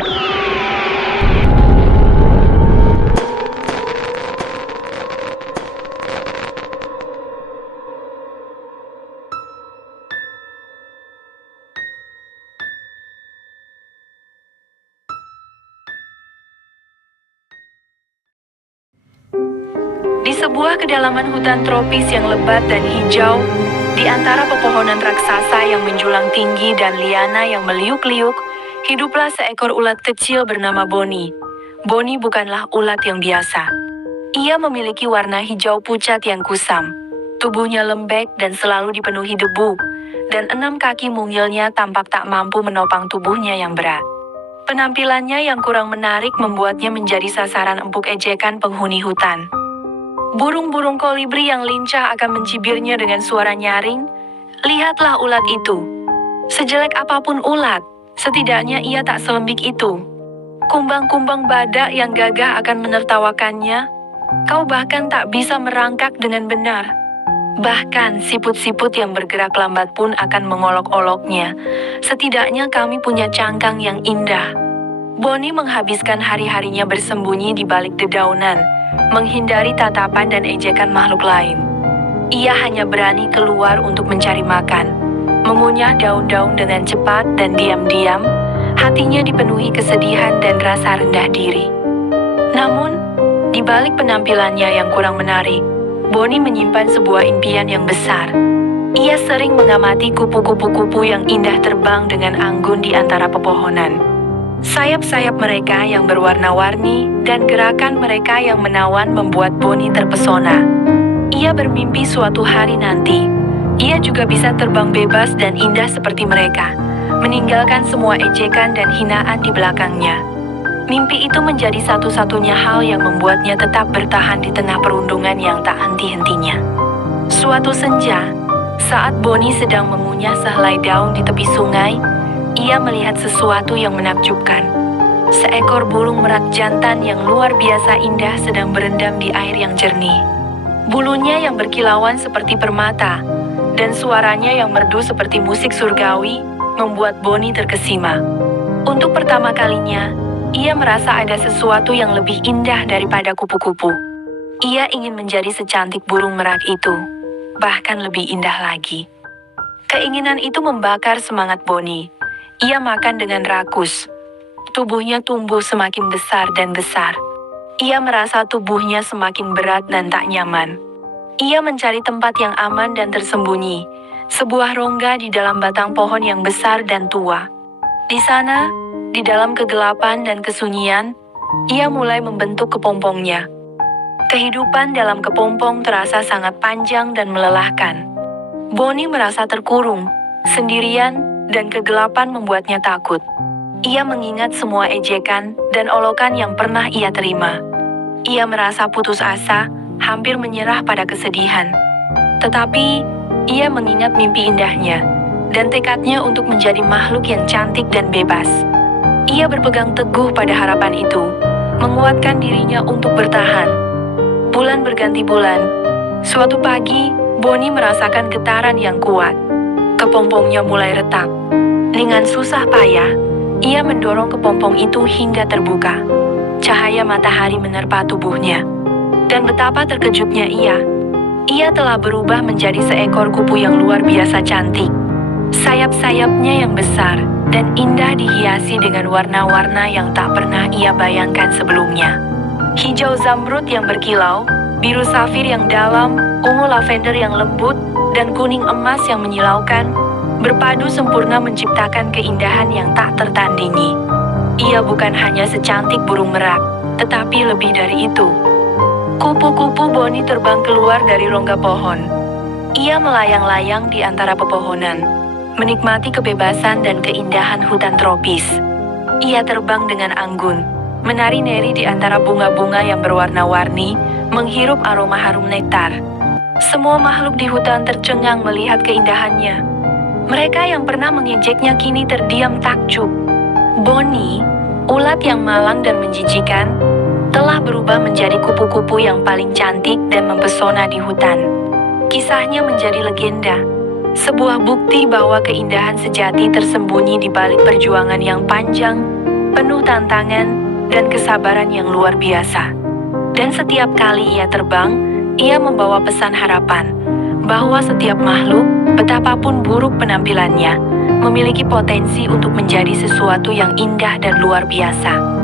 Di sebuah kedalaman hutan tropis yang lebat dan hijau, di antara pepohonan raksasa yang menjulang tinggi dan liana yang meliuk-liuk, hiduplah seekor ulat kecil bernama Bonnie. Bonnie bukanlah ulat yang biasa. Ia memiliki warna hijau pucat yang kusam. Tubuhnya lembek dan selalu dipenuhi debu, dan 6 kaki mungilnya tampak tak mampu menopang tubuhnya yang berat. Penampilannya yang kurang menarik membuatnya menjadi sasaran empuk ejekan penghuni hutan. Burung-burung kolibri yang lincah akan mencibirnya dengan suara nyaring. Lihatlah ulat itu. Sejelek apapun ulat, setidaknya ia tak selembik itu. Kumbang-kumbang badak yang gagah akan menertawakannya. Kau bahkan tak bisa merangkak dengan benar. Bahkan siput-siput yang bergerak lambat pun akan mengolok-oloknya. Setidaknya kami punya cangkang yang indah. Bonnie menghabiskan hari-harinya bersembunyi di balik dedaunan, menghindari tatapan dan ejekan makhluk lain. Ia hanya berani keluar untuk mencari makan, mengunyah daun-daun dengan cepat dan diam-diam, hatinya dipenuhi kesedihan dan rasa rendah diri. Namun, di balik penampilannya yang kurang menarik, Bonnie menyimpan sebuah impian yang besar. Ia sering mengamati kupu-kupu yang indah terbang dengan anggun di antara pepohonan. Sayap-sayap mereka yang berwarna-warni dan gerakan mereka yang menawan membuat Bonnie terpesona. Ia bermimpi suatu hari nanti, ia juga bisa terbang bebas dan indah seperti mereka, meninggalkan semua ejekan dan hinaan di belakangnya. Mimpi itu menjadi satu-satunya hal yang membuatnya tetap bertahan di tengah perundungan yang tak henti-hentinya. Suatu senja, saat Bonnie sedang mengunyah sehelai daun di tepi sungai, ia melihat sesuatu yang menakjubkan. Seekor burung merak jantan yang luar biasa indah sedang berendam di air yang jernih. Bulunya yang berkilauan seperti permata, dan suaranya yang merdu seperti musik surgawi, membuat Bonnie terkesima. Untuk pertama kalinya, ia merasa ada sesuatu yang lebih indah daripada kupu-kupu. Ia ingin menjadi secantik burung merak itu, bahkan lebih indah lagi. Keinginan itu membakar semangat Bonnie. Ia makan dengan rakus. Tubuhnya tumbuh semakin besar dan besar. Ia merasa tubuhnya semakin berat dan tak nyaman. Ia mencari tempat yang aman dan tersembunyi, sebuah rongga di dalam batang pohon yang besar dan tua. Di sana, di dalam kegelapan dan kesunyian, ia mulai membentuk kepompongnya. Kehidupan dalam kepompong terasa sangat panjang dan melelahkan. Bonnie merasa terkurung, sendirian, dan kegelapan membuatnya takut. Ia mengingat semua ejekan dan olokan yang pernah ia terima. Ia merasa putus asa, hampir menyerah pada kesedihan. Tetapi, ia mengingat mimpi indahnya, dan tekadnya untuk menjadi makhluk yang cantik dan bebas. Ia berpegang teguh pada harapan itu, menguatkan dirinya untuk bertahan. Bulan berganti bulan. Suatu pagi, Bonnie merasakan getaran yang kuat. Kepompongnya mulai retak. Dengan susah payah, ia mendorong kepompong itu hingga terbuka. Cahaya matahari menerpa tubuhnya. Dan betapa terkejutnya ia. Ia telah berubah menjadi seekor kupu yang luar biasa cantik. Sayap-sayapnya yang besar dan indah dihiasi dengan warna-warna yang tak pernah ia bayangkan sebelumnya. Hijau zamrud yang berkilau, biru safir yang dalam, ungu lavender yang lembut, dan kuning emas yang menyilaukan, berpadu sempurna menciptakan keindahan yang tak tertandingi. Ia bukan hanya secantik burung merak, tetapi lebih dari itu. Kupu-kupu Bonnie terbang keluar dari rongga pohon. Ia melayang-layang di antara pepohonan, menikmati kebebasan dan keindahan hutan tropis. Ia terbang dengan anggun, menari-nari di antara bunga-bunga yang berwarna-warni, menghirup aroma harum nektar. Semua makhluk di hutan tercengang melihat keindahannya. Mereka yang pernah mengejeknya kini terdiam takjub. Bonnie, ulat yang malang dan menjijikan, telah berubah menjadi kupu-kupu yang paling cantik dan mempesona di hutan. Kisahnya menjadi legenda, sebuah bukti bahwa keindahan sejati tersembunyi di balik perjuangan yang panjang penuh tantangan dan kesabaran yang luar biasa. Dan setiap kali ia terbang, ia membawa pesan harapan bahwa setiap makhluk, betapapun buruk penampilannya, memiliki potensi untuk menjadi sesuatu yang indah dan luar biasa.